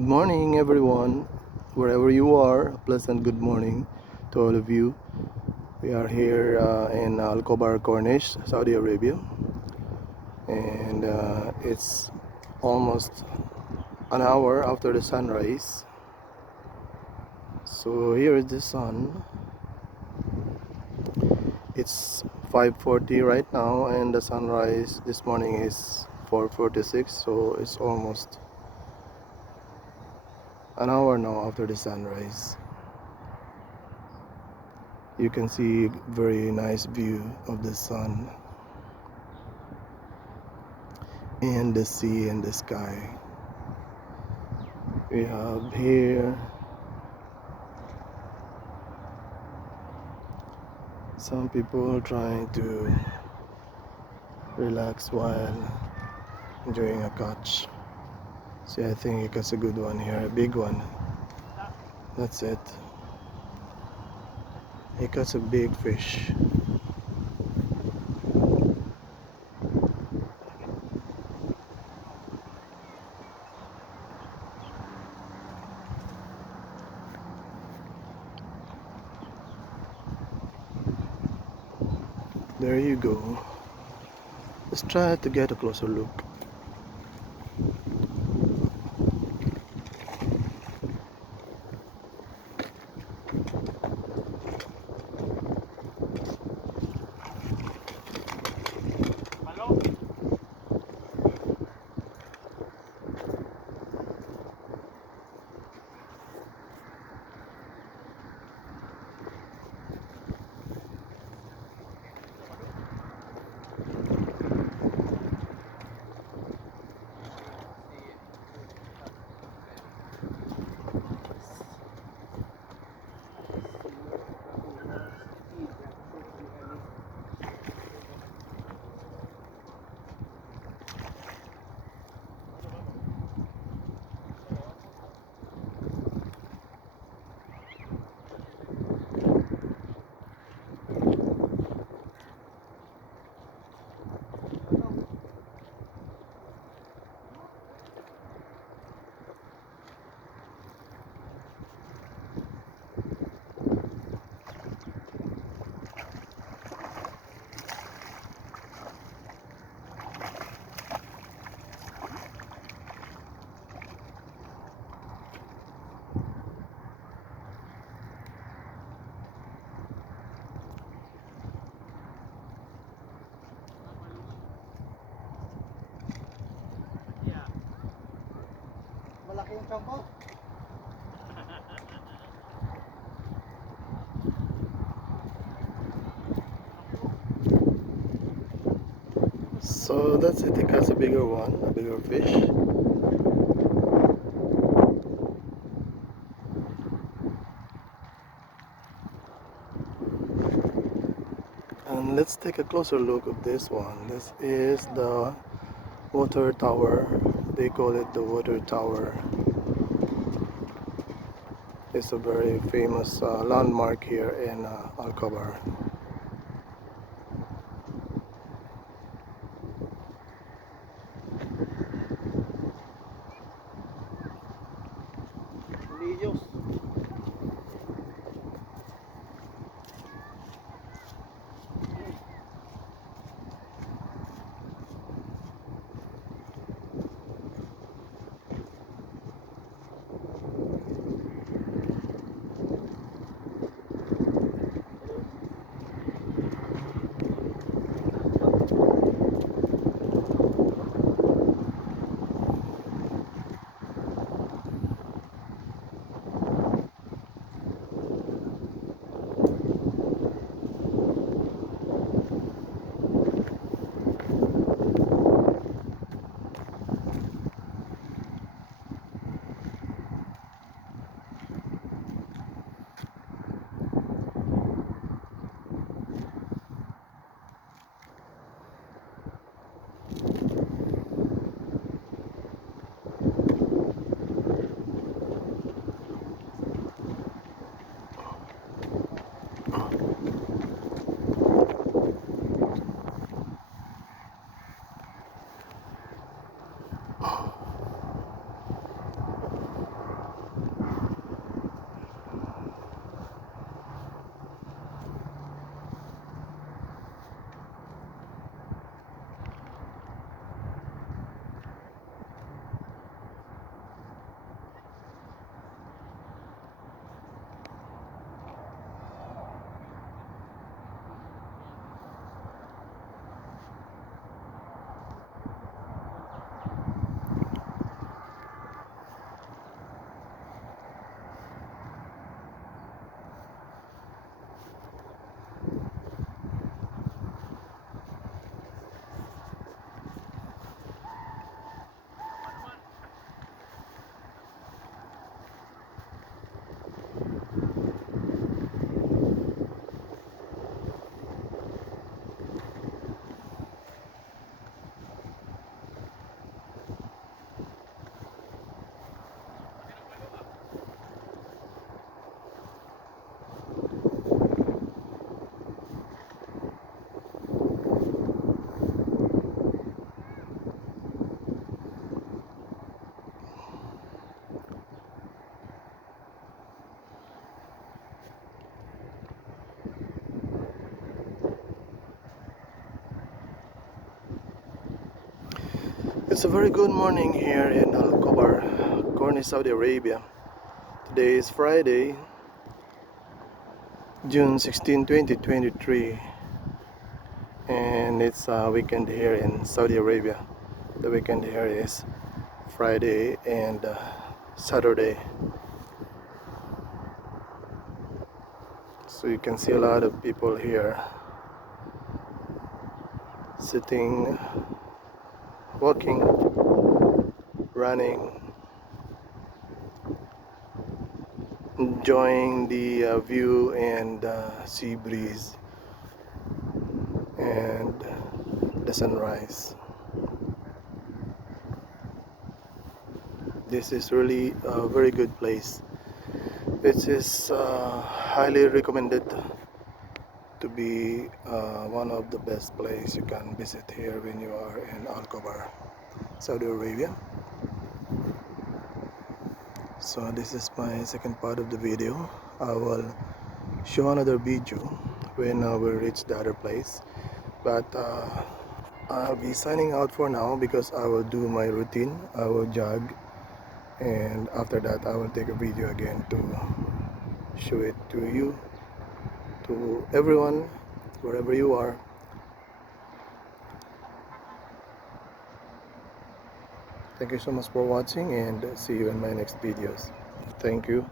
Good morning, everyone. Wherever you are, a pleasant good morning to all of you. We are here in Al Khobar, Corniche, Saudi Arabia, and it's almost an hour after the sunrise. So here is the sun. It's 5:40 right now, and the sunrise this morning is 4:46. So it's almost an hour now after the sunrise. You can see very nice view of the sun and the sea and the sky. We have here some people trying to relax while enjoying a catch. See, I think he got a good one here, a big one. That's it. He caught a big fish. There you go. Let's try to get a closer look. Malaki yung champo. So that's it. He caught a bigger one, a bigger fish. And let's take a closer look at this one. This is the water tower. They call it the water tower. It's a very famous landmark here in Al Khobar. Religious. It's a very good morning here in Al Khobar, Corniche, Saudi Arabia. Today is Friday, June 16, 2023, and it's a weekend here in Saudi Arabia. The weekend here is Friday and Saturday. So you can see a lot of people here sitting, walking, running, enjoying the view and sea breeze and the sunrise. This is really a very good place. It is highly recommended to be one of the best places you can visit here when you are in Al Khobar, Saudi Arabia. So this is my second part of the video. I will show another video when we reach the other place, but I'll be signing out for now because I will do my routine. I will jog, and after that I will take a video again to show it to you, to everyone, wherever you are. Thank you so much for watching, and see you in my next videos. Thank you.